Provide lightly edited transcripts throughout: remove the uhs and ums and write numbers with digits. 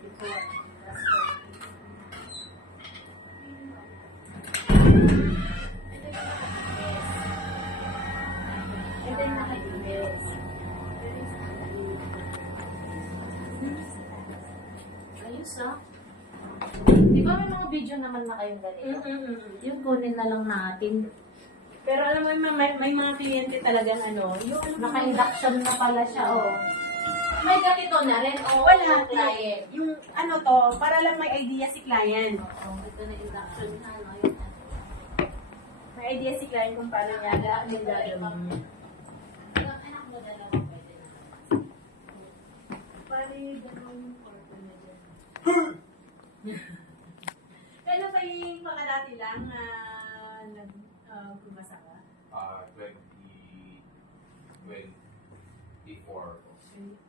44. Ito yung naka-US. Ayos ah. Di ba may mga video naman na kayong ganito? Yung kunin na lang natin. Pero alam mo, may mga kliyente talagang ano, yung Naka-induction na pala siya, oh. May ganito na rin, oh. wala, Client. yung ano to, para lang may idea si client. Oh, ito na induction na, no? Yung May idea si client kung paano niya gagawin. Yung anak mo dalawa pwede na. Paano yung gano'n kwarto na dyan? Pero pa yung mga dati lang na nag-kumasa ka? 2024.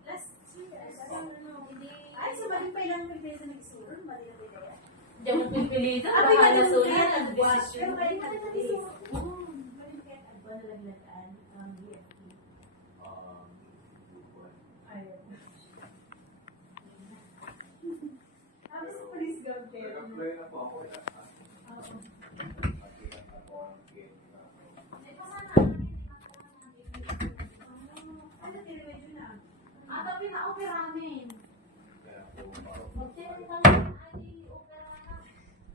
Last year, ano, hindi... Ay, sa balik pa ilang pagkaisa sa nag-isuro? Balik na pagkaya? Diyan mo pipilitan. Ano Ano yung ka na nag-isuro? sulit? Pero balik na pagkaya. Balik kaya agwa na laglagaan ang BFT. Ayun. Sabi sa police government. Nag-apply na po ako. Oo. Nag-apply na po ang gate na ako. Ano, tinimedyo na? Ah, tapi na-opera namin. Kaya po, parang Mag-tell ka lang, ay, opera na.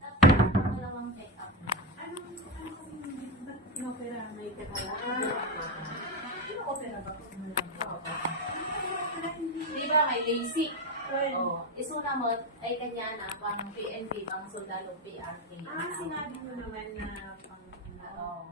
Tapos, dalawang check-up. Anong kasi ba't inopera? May katalakan? Inopera ba? Di ba may LASIK? Well, Oh, isuna mo ay kanya na pang PNP, pang sundalo PRK. sinabi mo naman na pang... Oo.